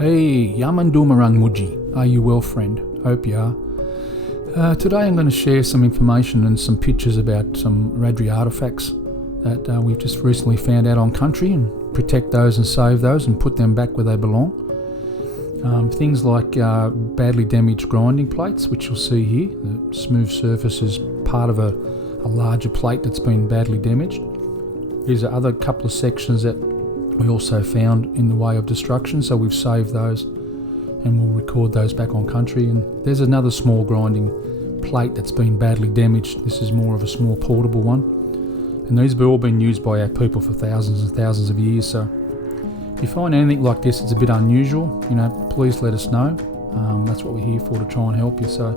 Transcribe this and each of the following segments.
Hey, Yamandumarang Mudji. Are you well, friend? Hope you are. Today I'm going to share some information and some pictures about some Wiradjuri artefacts that we've just recently found out on country, and protect those and save those and put them back where they belong. Things like badly damaged grinding plates, which you'll see here. The smooth surface is part of a larger plate that's been badly damaged. These are other couple of sections that we also found in the way of destruction, so we've saved those and we'll record those back on country. And there's another small grinding plate that's been badly damaged. This is more of a small portable one, and these have all been used by our people for thousands and thousands of years. So if you find anything like this, it's a bit unusual, please let us know. That's what we're here for, to try and help you. So,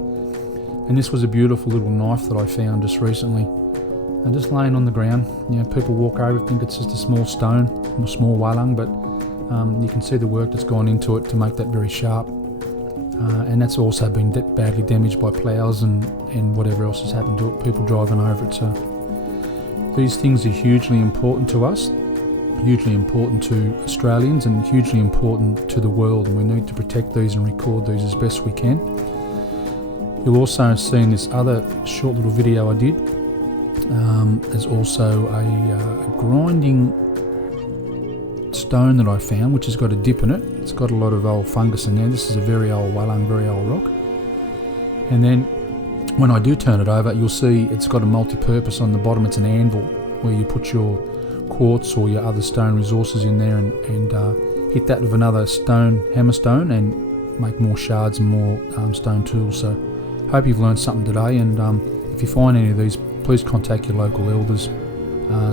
and this was a beautiful little knife that I found just recently, and just laying on the ground. People walk over, think it's just a small stone, a small walang, but you can see the work that's gone into it to make that very sharp. And that's also been badly damaged by ploughs and whatever else has happened to it, people driving over it. So these things are hugely important to us, hugely important to Australians, and hugely important to the world, and we need to protect these and record these as best we can. You'll also have seen this other short little video I did. There's also a grinding stone that I found, which has got a dip in it. It's got a lot of old fungus in there. This is a very old walang, very old rock. And then when I do turn it over, you'll see it's got a multi-purpose on the bottom. It's an anvil where you put your quartz or your other stone resources in there, and hit that with another hammer stone, and make more shards and more stone tools. So hope you've learned something today, and if you find any of these, please contact your local elders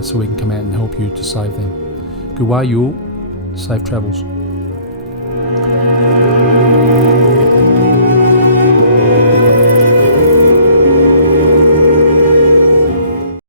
so we can come out and help you to save them. Guwingal, safe travels.